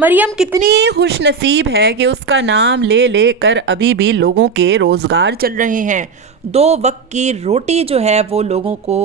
मरियम कितनी खुशनसीब है कि उसका नाम ले लेकर अभी भी लोगों के रोज़गार चल रहे हैं। दो वक्त की रोटी जो है वो लोगों को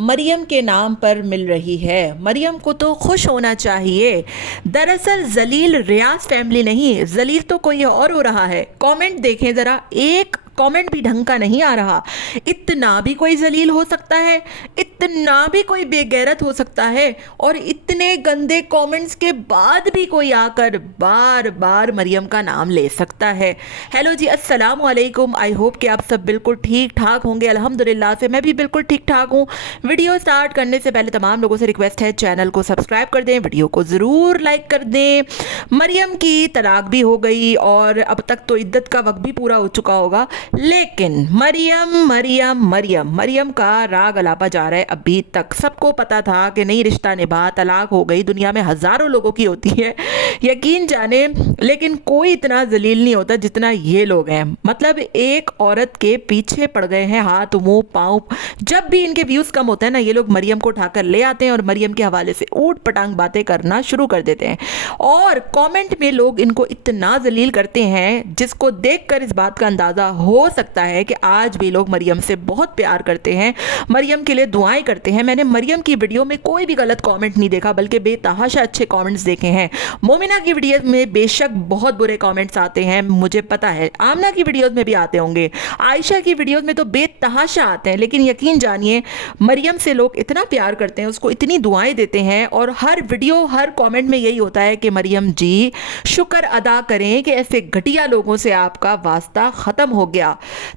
मरियम के नाम पर मिल रही है। मरियम को तो खुश होना चाहिए। दरअसल जलील रियाज फैमिली नहीं, जलील तो कोई और हो रहा है। कमेंट देखें ज़रा, एक कमेंट भी ढंग का नहीं आ रहा। इतना भी कोई जलील हो सकता है, इतना भी कोई बेगैरत हो सकता है, और इतने गंदे कमेंट्स के बाद भी कोई आकर बार बार मरियम का नाम ले सकता है। हेलो जी, अस्सलाम वालेकुम। आई होप कि आप सब बिल्कुल ठीक ठाक होंगे। अल्हम्दुलिल्लाह से मैं भी बिल्कुल ठीक ठाक हूँ। वीडियो स्टार्ट करने से पहले तमाम लोगों से रिक्वेस्ट है, चैनल को सब्सक्राइब कर दें, वीडियो को ज़रूर लाइक कर दें। मरियम की तलाक भी हो गई और अब तक तो इद्दत का वक्त भी पूरा हो चुका होगा, लेकिन मरियम मरियम मरियम मरियम का राग अलापा जा रहा है। अभी तक सबको पता था कि नहीं रिश्ता निभा, तलाक हो गई। दुनिया में हज़ारों लोगों की होती है, यकीन जाने, लेकिन कोई इतना जलील नहीं होता जितना ये लोग हैं। मतलब एक औरत के पीछे पड़ गए हैं, हाथ मुंह पाँव। जब भी इनके व्यूज़ कम होते हैं ना, ये लोग मरियम को उठाकर ले आते हैं और मरियम के हवाले से ऊट पटांग बातें करना शुरू कर देते हैं। और कमेंट में लोग इनको इतना जलील करते हैं जिसको देखकर इस बात का अंदाज़ा हो सकता है कि आज भी लोग मरियम से बहुत प्यार करते हैं, मरियम के लिए दुआएं करते हैं। मैंने मरियम की वीडियो में कोई भी गलत कमेंट नहीं देखा, बल्कि बेतहाशा अच्छे कमेंट्स देखे हैं। मोमिना की वीडियोस में बेशक बहुत बुरे कमेंट्स आते हैं, मुझे पता है। आमना की वीडियोस में भी आते होंगे, आयशा की वीडियोस में तो बेतहाशा आते हैं। लेकिन यकीन जानिए, मरियम से लोग इतना प्यार करते हैं, उसको इतनी दुआएं देते हैं, और हर वीडियो हर कमेंट में यही होता है कि मरियम जी शुक्र अदा करें कि ऐसे घटिया लोगों से आपका वास्ता ख़त्म हो गया।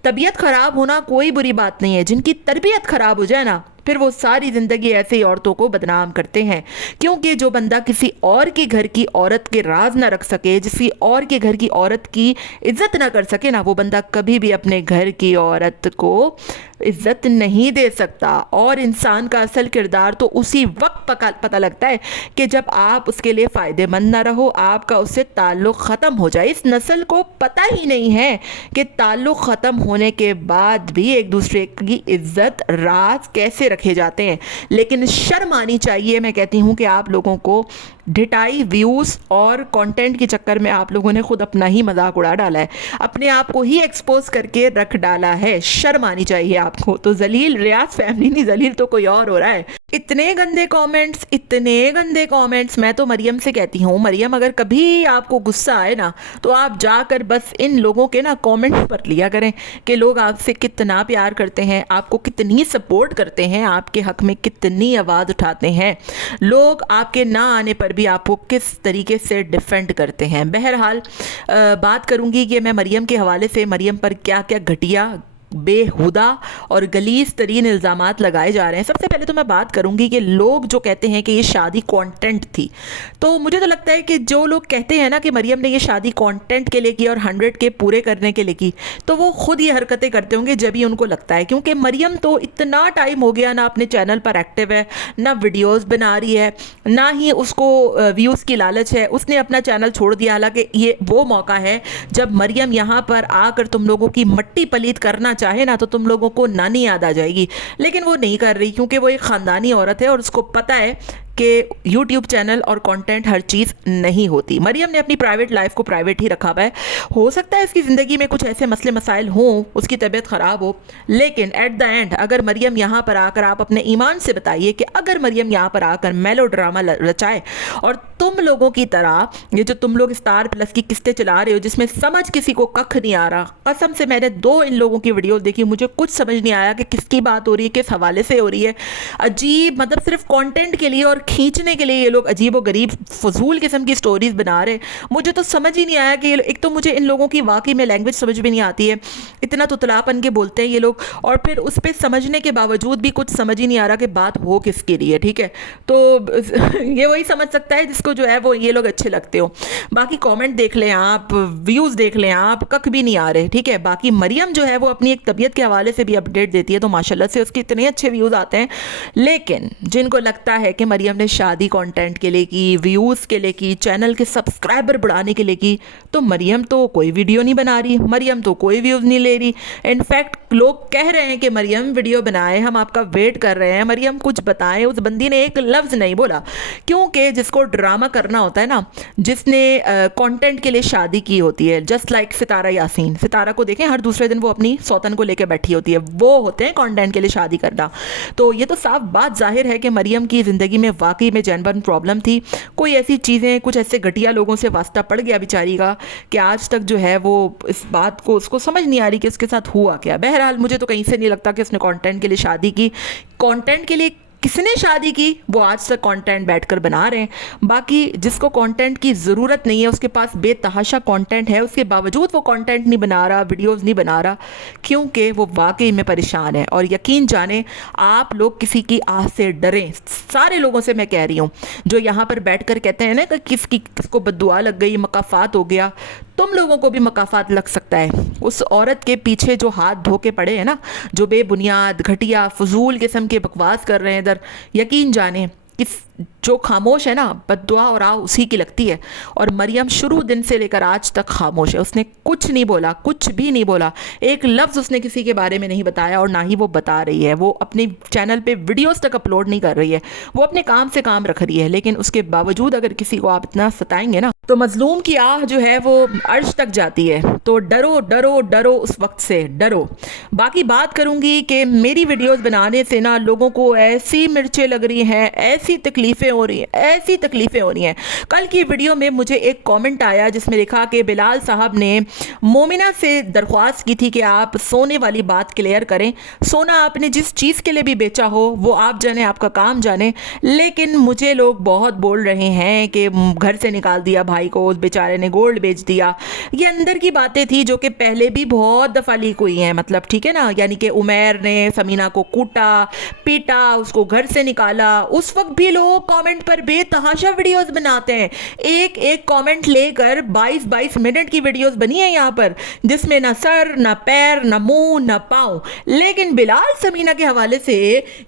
तबीयत खराब होना कोई बुरी बात नहीं है, जिनकी तरबियत खराब हो जाए ना, फिर वो सारी जिंदगी ऐसे ही औरतों को बदनाम करते हैं। क्योंकि जो बंदा किसी और के घर की औरत के राज ना रख सके, किसी और के घर की औरत की इज्जत ना कर सके ना, वो बंदा कभी भी अपने घर की औरत को इज्जत नहीं दे सकता। और इंसान का असल किरदार तो उसी वक्त पता लगता है कि जब आप उसके लिए फ़ायदेमंद ना रहो, आपका उससे ताल्लुक़ ख़त्म हो जाए। इस नस्ल को पता ही नहीं है कि ताल्लुक़ ख़त्म होने के बाद भी एक दूसरे की इज्जत राज कैसे रखे जाते हैं। लेकिन शर्म आनी चाहिए। मैं कहती हूँ कि आप लोगों को ढिठाई व्यूज़ और कंटेंट के चक्कर में आप लोगों ने खुद अपना ही मजाक उड़ा डाला है, अपने आप को ही एक्सपोज करके रख डाला है। शर्म आनी चाहिए आपको। तो जलील रियाज फैमिली नहीं, जलील तो कोई और हो रहा है। इतने गंदे कमेंट्स, इतने गंदे कमेंट्स। मैं तो मरियम से कहती हूँ, मरियम अगर कभी आपको गुस्सा आए ना, तो आप जाकर बस इन लोगों के ना कमेंट्स पर लिया करें कि लोग आपसे कितना प्यार करते हैं, आपको कितनी सपोर्ट करते हैं, आपके हक में कितनी आवाज़ उठाते हैं, लोग आपके ना आने पर भी आपको किस तरीके से डिफेंड करते हैं। बहरहाल बात करूंगी कि मैं मरियम के हवाले से मरियम पर क्या क्या घटिया, बेहुदा और गलीज तरीन इल्ज़ामात लगाए जा रहे हैं। सबसे पहले तो मैं बात करूंगी कि लोग जो कहते हैं कि ये शादी कंटेंट थी, तो मुझे तो लगता है कि जो लोग कहते हैं ना कि मरियम ने ये शादी कंटेंट के लिए की और 100 के पूरे करने के लिए की, तो वो खुद ये हरकतें करते होंगे जब ही उनको लगता है। क्योंकि मरियम तो इतना टाइम हो गया ना अपने चैनल पर एक्टिव है, ना वीडियोज़ बना रही है, ना ही उसको व्यूज़ की लालच है। उसने अपना चैनल छोड़ दिया। हालांकि ये वो मौका है जब मरियम यहाँ पर आकर तुम लोगों की मट्टी पलीत करना चाहे ना, तो तुम लोगों को नानी याद आ जाएगी। लेकिन वो नहीं कर रही, क्योंकि वो एक ख़ानदानी औरत है और उसको पता है कि यूट्यूब चैनल और कंटेंट हर चीज़ नहीं होती। मरियम ने अपनी प्राइवेट लाइफ को प्राइवेट ही रखा हुआ है। हो सकता है उसकी ज़िंदगी में कुछ ऐसे मसले मसाइल हों, उसकी तबीयत ख़राब हो, लेकिन एट द एंड अगर मरियम यहाँ पर आकर, आप अपने ईमान से बताइए कि अगर मरियम यहाँ पर आकर मेलो ड्रामा रचाए और तुम लोगों की तरह ये जो तुम लोग स्टार प्लस की किस्तें चला रहे हो जिसमें समझ किसी को कख नहीं आ रहा, कसम से मैंने 2 इन लोगों की वीडियो देखी, मुझे कुछ समझ नहीं आया कि किसकी बात हो रही है, किस हवाले से हो रही है। अजीब, मतलब सिर्फ कंटेंट के लिए और खींचने के लिए ये लोग अजीब व गरीब फजूल किस्म की स्टोरीज बना रहे। मुझे तो समझ ही नहीं आया कि एक तो मुझे इन लोगों की वाकई में लैंग्वेज समझ में नहीं आती है, इतना तुतलापन के बोलते हैं ये लोग, और फिर उस पर समझने के बावजूद भी कुछ समझ ही नहीं आ रहा कि बात हो किसके लिए। ठीक है, तो ये वही समझ सकता है जिसको जो है वो ये लोग अच्छे लगते हो। बाकी कमेंट देख लें आप, व्यूज़ देख लें आप, कख भी नहीं आ रहे। ठीक है, बाकी मरियम जो है वो अपनी एक तबीयत के हवाले से भी अपडेट देती है, तो माशाल्लाह से उसके इतने अच्छे व्यूज़ आते हैं। लेकिन जिनको लगता है कि मरियम मरियम ने शादी कंटेंट के लिए की, व्यूज़ के लिए की, चैनल के सब्सक्राइबर बढ़ाने के लिए की, तो मरियम तो कोई वीडियो नहीं बना रही, मरियम तो कोई व्यूज़ नहीं ले रही। इनफैक्ट लोग कह रहे हैं कि मरियम वीडियो बनाए, हम आपका वेट कर रहे हैं, मरियम कुछ बताएं। उस बंदी ने एक लफ्ज़ नहीं बोला, क्योंकि जिसको ड्रामा करना होता है ना, जिसने कंटेंट के लिए शादी की होती है, जस्ट लाइक सितारा यासीन, सितारा को देखें हर दूसरे दिन वो अपनी सौतन को लेकर बैठी होती है, वो होते हैं कंटेंट के लिए शादी करना। तो ये तो साफ बात जाहिर है कि मरियम की ज़िंदगी में वाकई में जेन्युइन प्रॉब्लम थी। कोई ऐसी चीज़ें, कुछ ऐसे घटिया लोगों से वास्ता पड़ गया बेचारी का कि आज तक जो है वो इस बात को उसको समझ नहीं आ रही कि उसके साथ हुआ क्या। बहरहाल मुझे तो कहीं से नहीं लगता कि उसने कंटेंट के लिए शादी की। कंटेंट के लिए किसने शादी की वो आज तक कंटेंट बैठकर बना रहे हैं। बाकी जिसको कंटेंट की ज़रूरत नहीं है, उसके पास बेतहाशा कंटेंट है, उसके बावजूद वो कंटेंट नहीं बना रहा, वीडियोस नहीं बना रहा, क्योंकि वो वाकई में परेशान है। और यकीन जाने आप लोग किसी की आह से डरें। सारे लोगों से मैं कह रही हूँ जो यहाँ पर बैठकर कहते हैं ना कि किसको बद्दुआ लग गई, मकाफात हो गया, तुम लोगों को भी मकाफात लग सकता है। उस औरत के पीछे जो हाथ धो के पड़े हैं ना, जो बेबुनियाद घटिया फजूल किस्म के बकवास कर रहे हैं इधर, यकीन जाने कि जो खामोश है ना, बद्दुआ और आह उसी की लगती है। और मरियम शुरू दिन से लेकर आज तक खामोश है, उसने कुछ नहीं बोला, कुछ भी नहीं बोला, एक लफ्ज़ उसने किसी के बारे में नहीं बताया और ना ही वो बता रही है। वो अपने चैनल पे वीडियोस तक अपलोड नहीं कर रही है, वो अपने काम से काम रख रही है। लेकिन उसके बावजूद अगर किसी को आप इतना सताएंगे ना, तो मजलूम की आह जो है वो अर्श तक जाती है। तो डरो डरो डरो, उस वक्त से डरो। बाकी बात करूंगी कि मेरी वीडियोस बनाने से ना लोगों को ऐसी मिर्चें लग रही हैं, ऐसी तकलीफ़ें हो रही हैं, ऐसी तकलीफ़ें हो रही हैं। कल की वीडियो में मुझे एक कमेंट आया जिसमें लिखा कि बिलाल साहब ने मोमिना से दरख्वास्त की थी कि आप सोने वाली बात क्लियर करें। सोना आपने जिस चीज़ के लिए भी बेचा हो वो आप जाने, आपका काम जाने। लेकिन मुझे लोग बहुत बोल रहे हैं कि घर से निकाल दिया भाई को, उस बेचारे ने गोल्ड बेच दिया। ये अंदर की बातें थी जो कि पहले भी बहुत दफ़ा लीक हुई हैं, मतलब ठीक है ना। यानी कि उमैर ने समीना को कूटा, पीटा, उसको घर से निकाला। उस वक्त भी लोग कमेंट पर बेतहाशा वीडियोस बनाते हैं। एक एक कमेंट लेकर 22-22 मिनट की वीडियोस बनी है यहाँ पर, जिसमें ना सर, ना पैर, ना मुंह, ना पाँव। लेकिन बिलाल समीना के हवाले से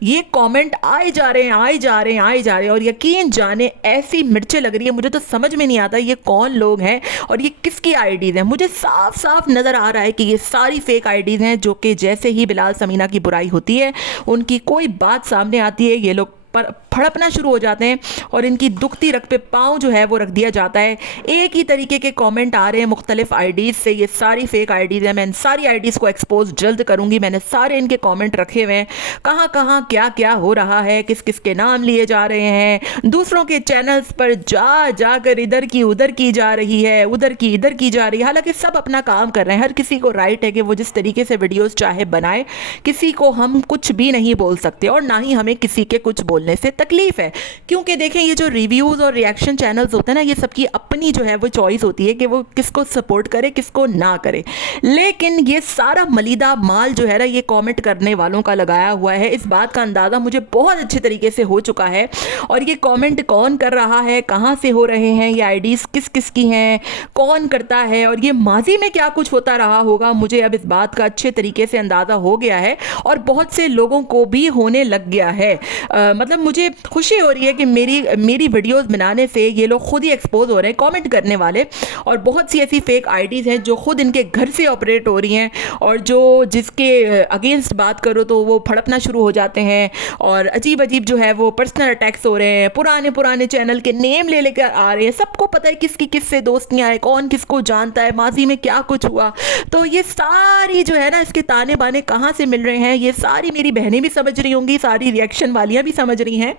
ये कमेंट आए जा रहे हैं, आए जा रहे हैं, आए जा रहे हैं। और यकीन जाने ऐसी मिर्चें लग रही है, मुझे तो समझ में नहीं आता ये कौन लोग हैं और ये किसकी आईडीज़ हैं। मुझे साफ साफ नज़र आ रहा है कि ये सारी फेक आईडीज़ हैं, जो कि जैसे ही बिलाल समीना की बुराई होती है, उनकी कोई बात सामने आती है, ये लोग पर फड़पना शुरू हो जाते हैं और इनकी दुखती रग पे पाँव जो है वो रख दिया जाता है। एक ही तरीके के कमेंट आ रहे हैं मुख्तलिफ आईडीज़ से। ये सारी फेक आईडीज़ हैं। मैं इन सारी आईडीज़ को एक्सपोज जल्द करूंगी। मैंने सारे इनके कमेंट रखे हुए हैं, कहाँ कहाँ क्या क्या हो रहा है, किस किस के नाम लिए जा रहे हैं। दूसरों के चैनल्स पर जाकर इधर की उधर की जा रही है, उधर की इधर की जा रही है। हालांकि सब अपना काम कर रहे हैं, हर किसी को राइट है कि वो जिस तरीके से वीडियोज़ चाहे बनाए, किसी को हम कुछ भी नहीं बोल सकते और ना ही हमें किसी के कुछ बोलने से तकलीफ है। क्योंकि देखें, ये जो रिव्यूज़ और रिएक्शन चैनल्स होते हैं ना, ये सबकी अपनी जो है वो चॉइस होती है कि वो किसको सपोर्ट करे, किसको ना करे। लेकिन ये सारा मलीदा माल जो है ना, ये कमेंट करने वालों का लगाया हुआ है। इस बात का अंदाज़ा मुझे बहुत अच्छे तरीके से हो चुका है। और ये कमेंट कौन कर रहा है, कहाँ से हो रहे हैं, ये आईडीज़ किस किस की हैं, कौन करता है और ये माजी में क्या कुछ होता रहा होगा, मुझे अब इस बात का अच्छे तरीके से अंदाज़ा हो गया है और बहुत से लोगों को भी होने लग गया है। मतलब मुझे खुशी हो रही है कि मेरी वीडियोस बनाने से ये लोग खुद ही एक्सपोज हो रहे हैं, कमेंट करने वाले। और बहुत सी ऐसी फेक आईडीज़ हैं जो खुद इनके घर से ऑपरेट हो रही हैं और जो जिसके अगेंस्ट बात करो तो वो फड़पना शुरू हो जाते हैं और अजीब अजीब जो है वो पर्सनल अटैक्स हो रहे हैं। पुराने चैनल के नेम ले लेकर आ रहे हैं। सबको पता है किसकी किससे दोस्तियाँ हैं, कौन किसको जानता है, माजी में क्या कुछ हुआ। तो ये सारी जो है ना, इसके ताने बाने कहाँ से मिल रहे हैं, ये सारी मेरी बहनें भी समझ रही होंगी, सारी रिएक्शन वालियाँ भी समझ रही हैं।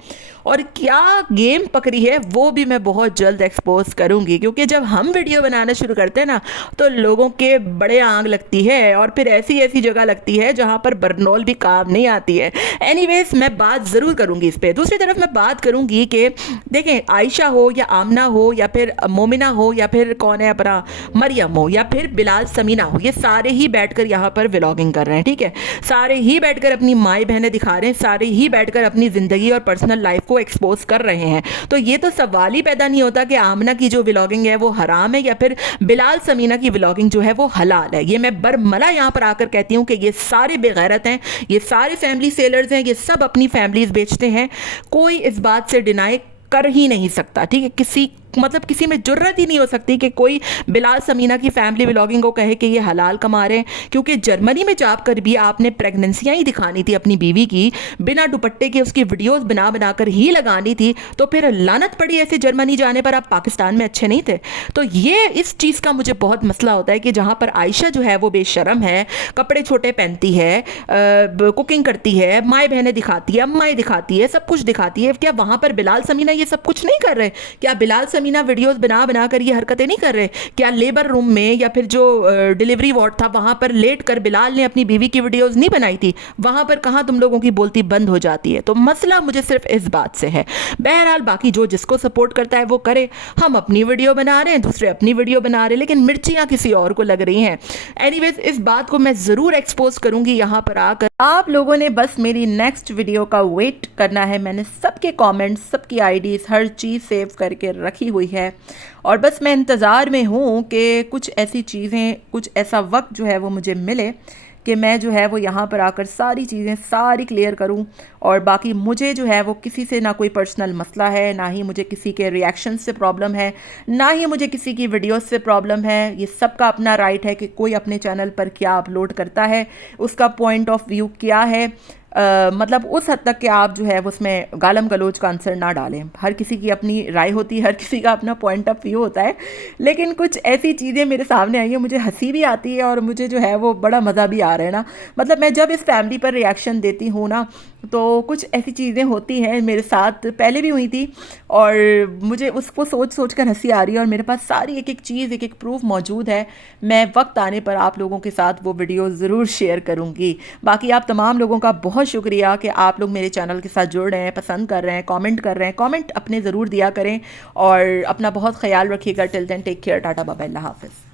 और क्या गेम पकड़ी है वो भी मैं बहुत जल्द एक्सपोज करूंगी। क्योंकि जब हम वीडियो बनाना शुरू करते हैं ना, तो लोगों के बड़े आंग लगती है और फिर ऐसी ऐसी जगह लगती है जहां पर बरनौल भी काम नहीं आती है। एनीवेज, मैं बात ज़रूर करूंगी इस पर। दूसरी तरफ मैं बात करूंगी कि देखें, आयशा हो या आमना हो या फिर मोमिना हो या फिर कौन है अपना मरियम हो या फिर बिलाल समीना हो, ये सारे ही बैठकर यहाँ पर व्लॉगिंग कर रहे हैं। ठीक है, सारे ही बैठकर अपनी माई बहनें दिखा रहे हैं, सारे ही बैठकर अपनी ज़िंदगी और पर्सनल लाइफ को एक्सपोज कर रहे हैं। तो ये तो सवाल ही पैदा नहीं होता कि आमना की जो व्लॉगिंग है वो हराम है या फिर बिलाल समीना की व्लॉगिंग जो है वो हलाल है। ये मैं बरमला यहाँ पर आकर कहती हूँ कि ये सारे बेगैरत हैं, ये सारे फैमिली सेलर्स हैं, ये सब अपनी फैमिलीज बेचते हैं। कोई इस बात से डिनाई कर ही नहीं सकता, ठीक है। किसी में जुर्रत ही नहीं हो सकती कि कोई बिलाल समीना की फैमिली व्लॉगिंग को कहे कि ये हलाल कमा रहे हैं, क्योंकि जर्मनी में जाकर भी आपने प्रेगनेंसियां ही दिखानी थी अपनी बीवी की, बिना दुपट्टे के उसकी वीडियोस बना बनाकर ही लगानी थी। तो फिर लानत पड़ी ऐसे जर्मनी जाने पर, आप पाकिस्तान में अच्छे नहीं थे। तो ये इस चीज़ का मुझे बहुत मसला होता है कि जहाँ पर आयशा जो है वो बेशरम है, कपड़े छोटे पहनती है, कुकिंग करती है, माएँ बहनें दिखाती है, अम्माएँ दिखाती है, सब कुछ दिखाती है, क्या वहाँ पर बिलाल समीना ये सब कुछ नहीं कर रहे? क्या बिलाल समीना वीडियोस बना बना कर ये हरकतें नहीं कर रहे? क्या लेबर रूम में या फिर जो डिलीवरी वार्ड था वहां पर लेट कर बिलाल ने अपनी बीवी की वीडियोस नहीं बनाई थी? वहां पर कहां तुम लोगों की बोलती बंद हो जाती है? तो मसला मुझे सिर्फ इस बात से है। बहरहाल बाकी जो जिसको सपोर्ट करता है वो करे, हम अपनी वीडियो बना रहे हैं, दूसरे अपनी वीडियो बना रहे हैं, लेकिन मिर्चियां किसी और को लग रही हैं। एनीवेज इस बात को मैं ज़रूर एक्सपोज करूंगी यहाँ पर आकर। आप लोगों ने बस मेरी नेक्स्ट वीडियो का वेट करना है। मैंने सबके कमेंट्स, सबकी आईडीज़, हर चीज़ सेव करके रखी हुई है और बस मैं इंतज़ार में हूँ कि कुछ ऐसी चीज़ें, कुछ ऐसा वक्त जो है वो मुझे मिले कि मैं जो है वो यहाँ पर आकर सारी चीज़ें सारी क्लियर करूँ। और बाकी मुझे जो है वो किसी से ना कोई पर्सनल मसला है, ना ही मुझे किसी के रिएक्शन से प्रॉब्लम है, ना ही मुझे किसी की वीडियोस से प्रॉब्लम है। ये सबका अपना राइट है कि कोई अपने चैनल पर क्या अपलोड करता है, उसका पॉइंट ऑफ व्यू क्या है। मतलब उस हद तक कि आप जो है उसमें गालम गलोच का आंसर ना डालें। हर किसी की अपनी राय होती है, हर किसी का अपना पॉइंट ऑफ व्यू होता है। लेकिन कुछ ऐसी चीज़ें मेरे सामने आई हैं, मुझे हंसी भी आती है और मुझे जो है वो बड़ा मज़ा भी आ रहा है ना। मतलब मैं जब इस फैमिली पर रिएक्शन देती हूँ ना, तो कुछ ऐसी चीज़ें होती हैं, मेरे साथ पहले भी हुई थी और मुझे उसको सोच सोच कर हंसी आ रही है। और मेरे पास सारी एक एक चीज़, एक एक प्रूफ मौजूद है। मैं वक्त आने पर आप लोगों के साथ वो वीडियो ज़रूर शेयर करूँगी। बाकी आप तमाम लोगों का बहुत शुक्रिया कि आप लोग मेरे चैनल के साथ जुड़ रहे हैं, पसंद कर रहे हैं, कमेंट कर रहे हैं। कमेंट अपने ज़रूर दिया करें और अपना बहुत ख्याल रखिएगा। Till then take care, tata bye bye, अल्लाह हाफ़िज़।